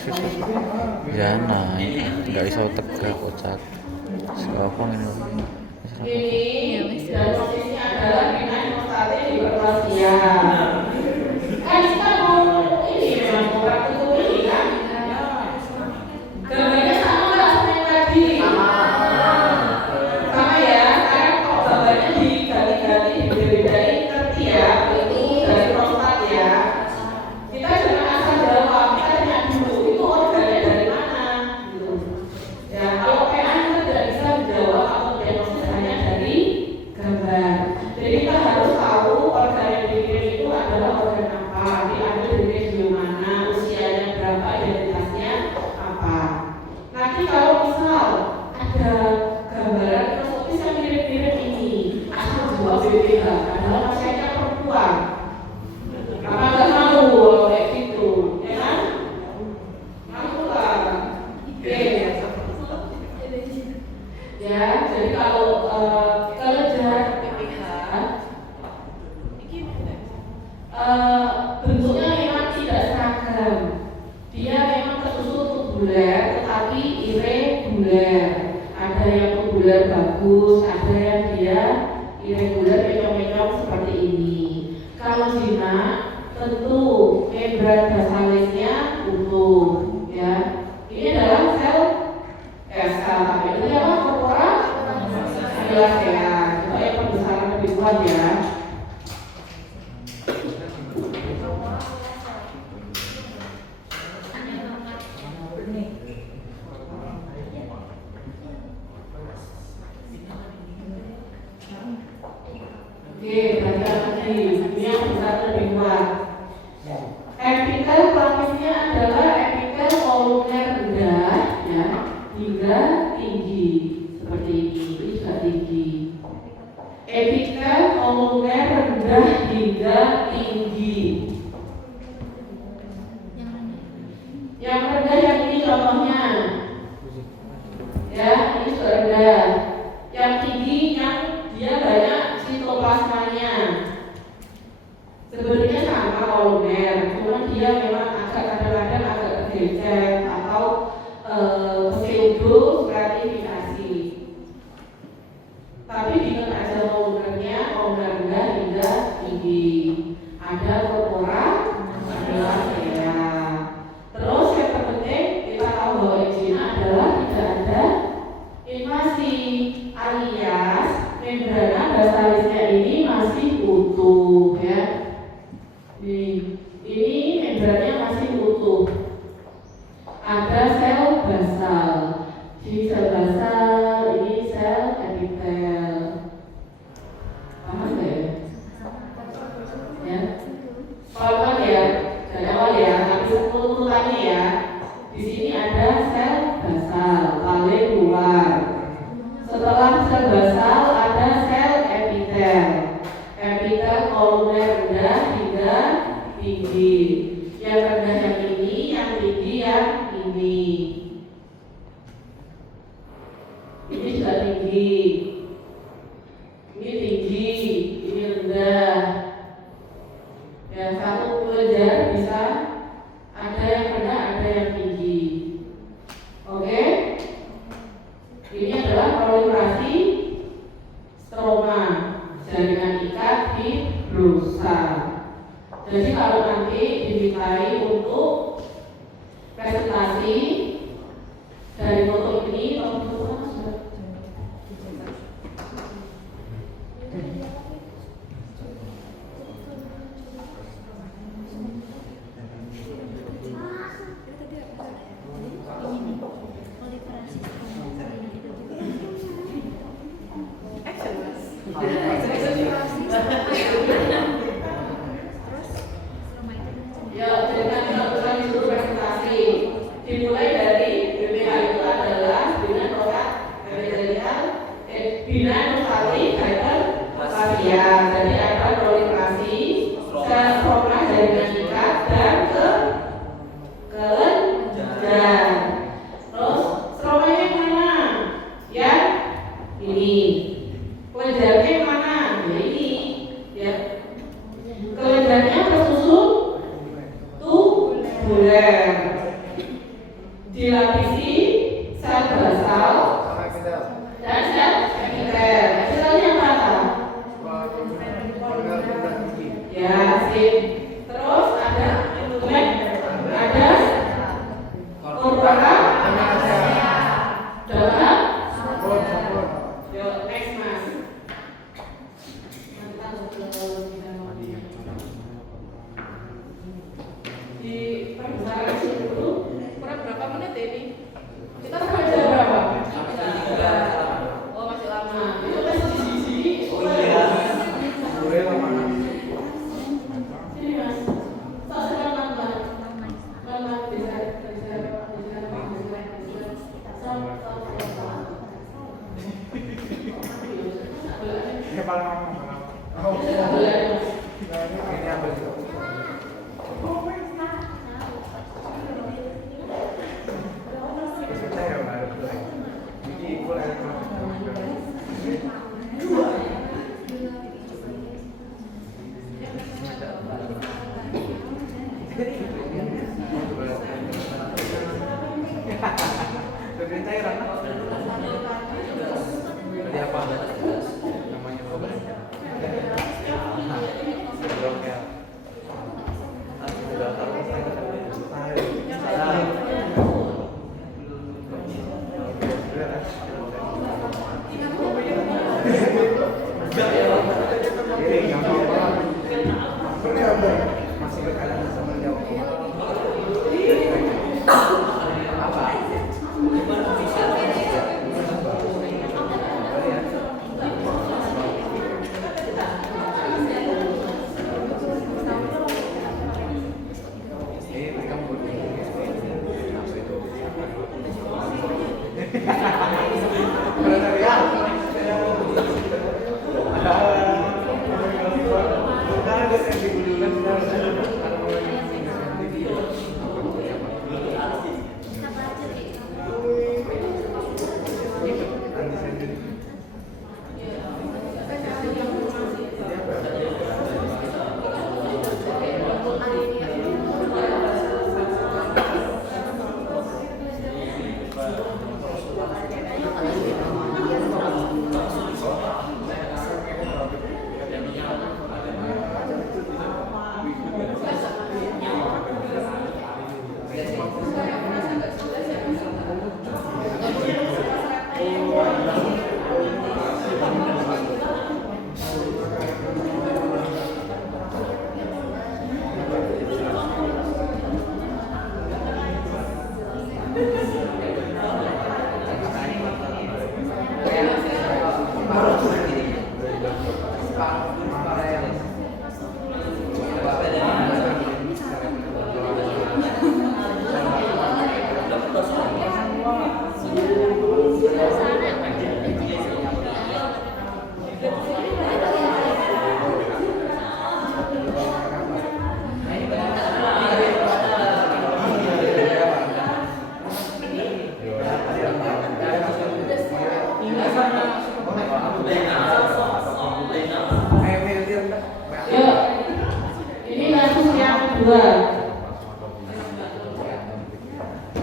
susah jangan nggak iso tegak kocak apa ini Ini dan posisinya adalah dengan prostate hiperplasia. Kan kita mau ini memang orang itu ini kan? Gambarnya sama nggak sama yang tadi? Sama ya, karena kalau gambarnya diganti-ganti, dibedain ngerti ya, itu dari prostat ya. Kita jangan asal jawab, kita tanya dulu itu organnya dari mana, gitu. Ya kalau PA kita tidak bisa menjawab atau diagnosis hanya dari gambar. Jadi kita harus tahu organ yang dikirim itu adalah organ apa, diambil dari region mana, usianya berapa, identitasnya apa. Nanti kalau misal ada gambaran mikroskopis yang mirip-mirip ini, asal jawab BPH, adalah pasiennya perempuan. Apa nggak mau kayak gitu, ya kan? Mau lah. Oke. Ya, jadi kalau kelenjar PPH bentuknya memang tidak seragam. Dia memang tersusun tubular, tetapi irregular. Ada yang tubular bagus, ada yang dia irregular, menyong-menyong seperti ini. Kalau jinak, tentu membran basalisnya utuh, ya. Ini adalah sel tapi itu apa? Corpora adalah sehat. Coba yang pembesaran lebih kuat ya. Oke, belajar lagi. Ini yang besar lebih kuat. Epitel pelapisnya adalah epitel kolumer rendah, ya, hingga tinggi seperti ini juga tinggi. Epitel kolumer rendah hingga tinggi. Yang rendah yang ini contohnya, ya, ini juga rendah. Yang tinggi yang dia banyak sitoplasmanya. Sebenarnya sama kolumer, cuma dia memang agak kadang-kadang agak tergeser atau pseudo stratifikasi. Tapi dengan aja kolumernya rendah hingga tinggi. Ada corpora, adalah sehat. Terus yang terpenting kita tahu bahwa angina adalah tidak ada invasi, alias membrana basalisnya ini masih utuh, ya. Ini membrannya masih utuh. Ada sel basal. Di sel basal ini sel epitel. Paham nggak ya? Ya. Pelan ya, dari awal ya. Tapi urutannya ya. Di sini ada sel basal paling luar. Setelah sel basal ada sel epitel. Epitel kolumer rendah hingga tinggi. Yang rendah yang ini, yang tinggi yang ini. Ini juga tinggi. Ini tinggi, ini rendah. Ya, satu kelenjar bisa ada yang rendah, ada yang tinggi. Oke? Ini adalah proliferasi stroma, jaringan ikat fibrosa. Jadi kalau nanti di dilapisi sel basal dan sel epiter. Selnya apa? Ya, sip. Terus ada ada korpora, coba. Yuk, next mas. Di perbesar dulu. Kurang berapa menit ini? Kita sampai jam berapa? Oh masih lama. Itu tes di sini. Oh iya. Sini mas. Tak sedang lama bisa.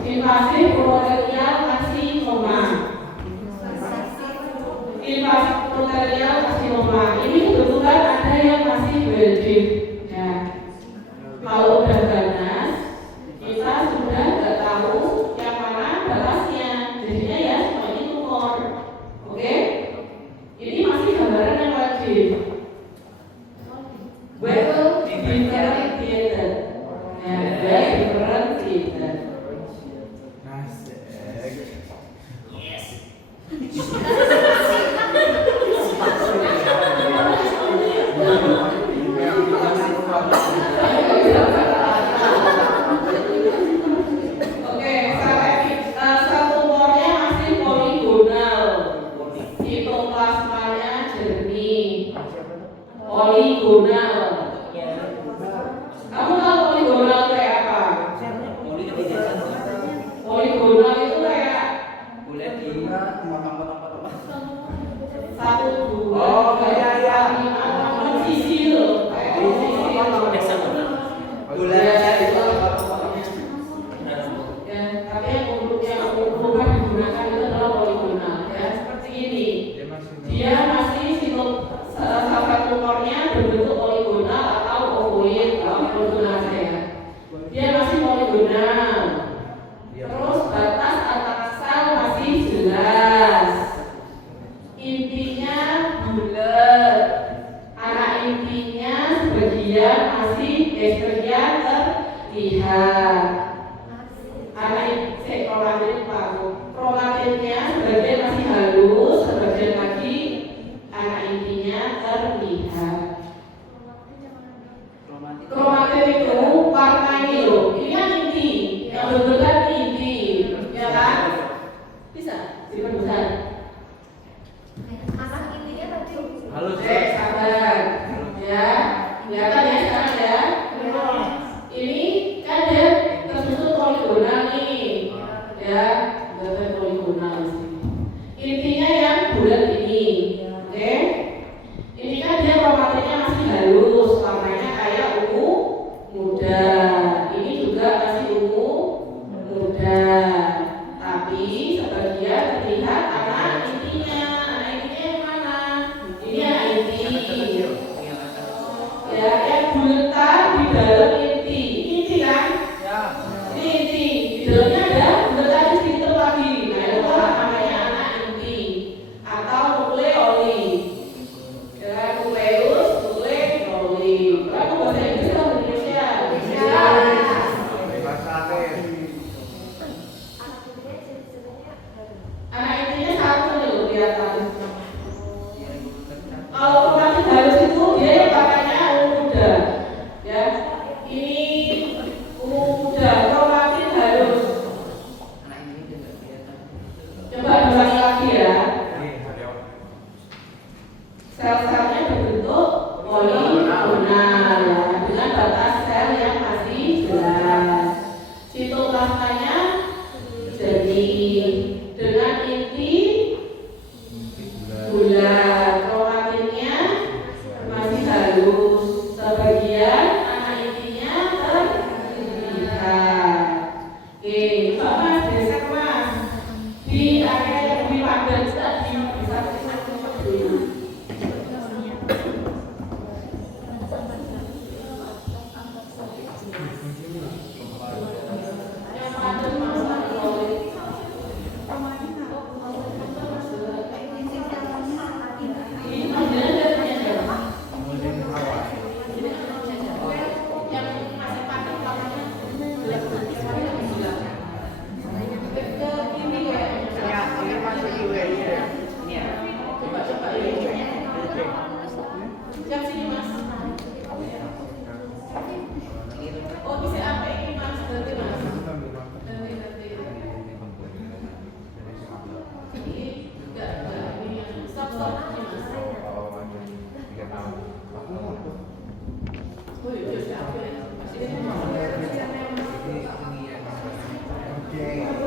Invasif protelial karsinoma. Invasif protelial karsinoma. Ini kebetulan ada yang masih building. Ya. Kalau udah ganas, kita sudah nggak tahu yang mana batasnya. Jadinya ya semua ini tumor. Oke? Ini masih gambaran yang wajib. Well differentiated. Ya, well differentiated. Poligonal. Kamu tahu poligonal kayak apa? Poligonal itu kayak boleh di potong-potong. nuansanya jernih dengan inti bulat, kromatinnya masih halus, sebagian anak intinya terlihat. Oke, coba mas gesek mas di area yang lebih padat tadi bisa dulu. Yang sini mas. Oh bisa apa ini mas? Berarti mas. Nanti. Ini enggak ini yang stop ini mas. Oh iya siapa ya? Kayaknya gantian ini aja mas. Iya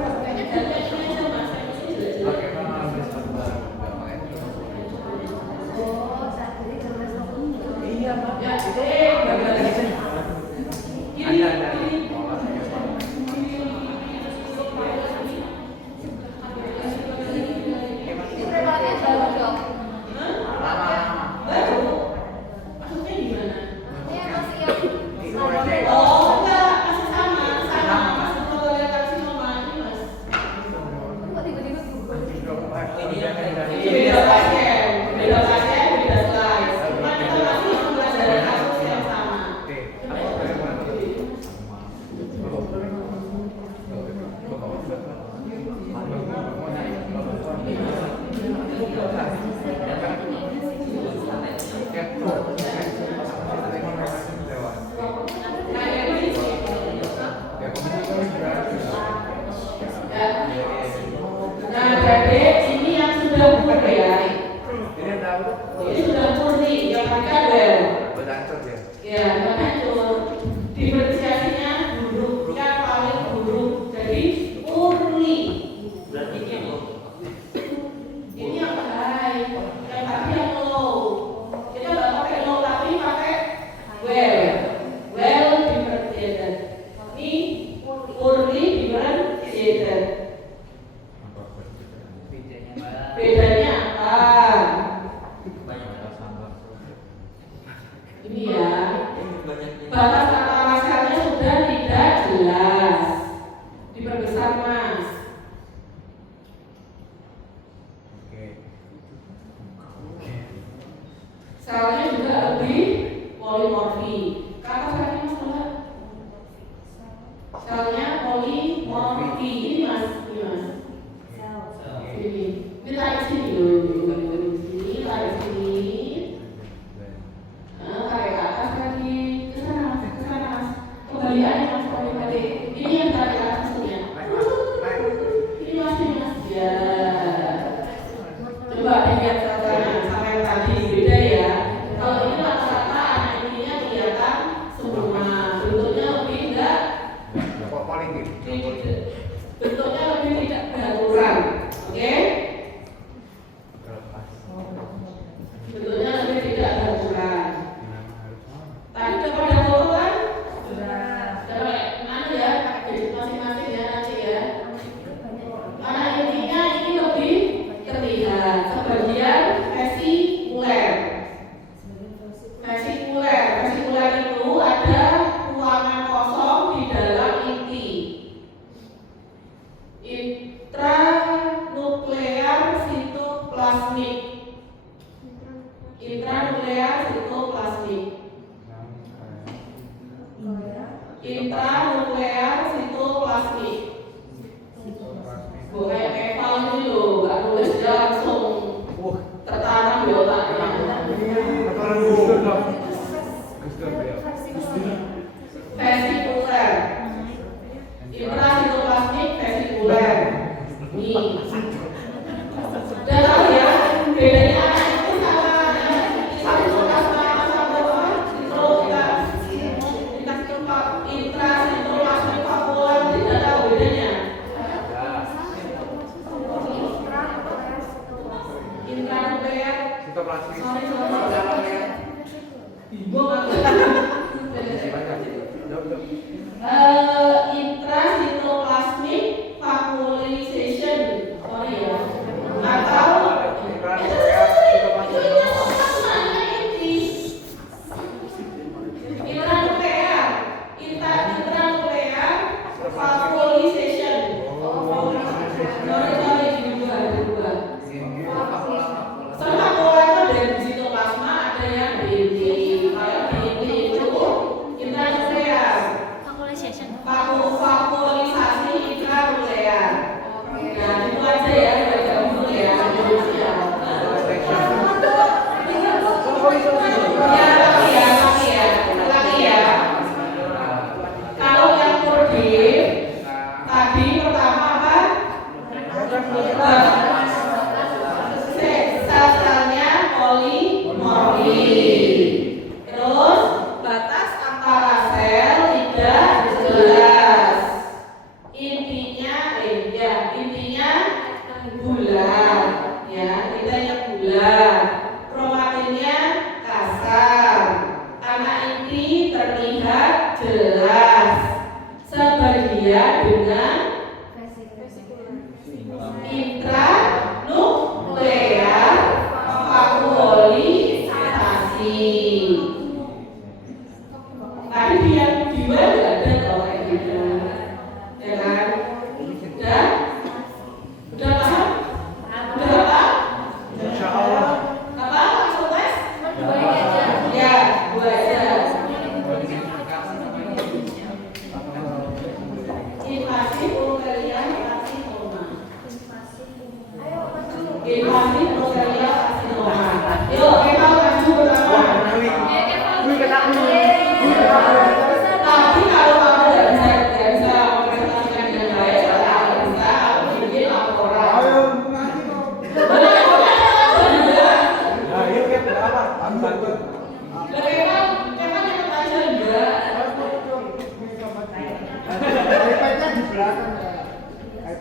pak. Ya, nah jadi ini yang sudah murni ya. Ini sudah murni, yang pakai well. Ya, hancur. Diferensiasinya buruk, yang paling buruk. Jadi murni. Ini yang high, yang tadi yang low. Kita nggak pakai low tapi pakai well. Well differentiated. Ini murni differentiated. Bedanya apa? Ini ya. Batas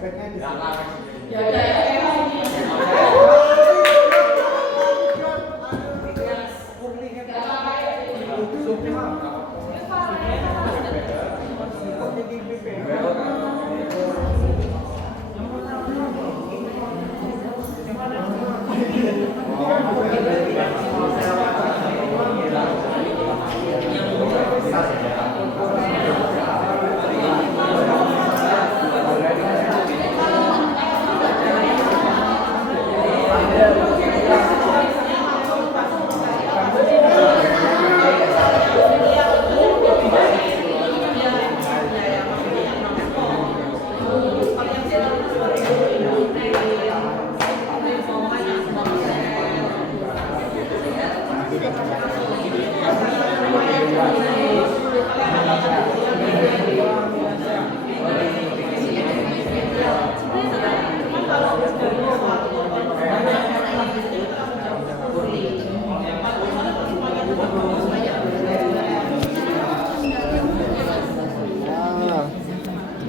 Ya udah ya kayak ini.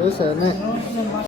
Terus ya nek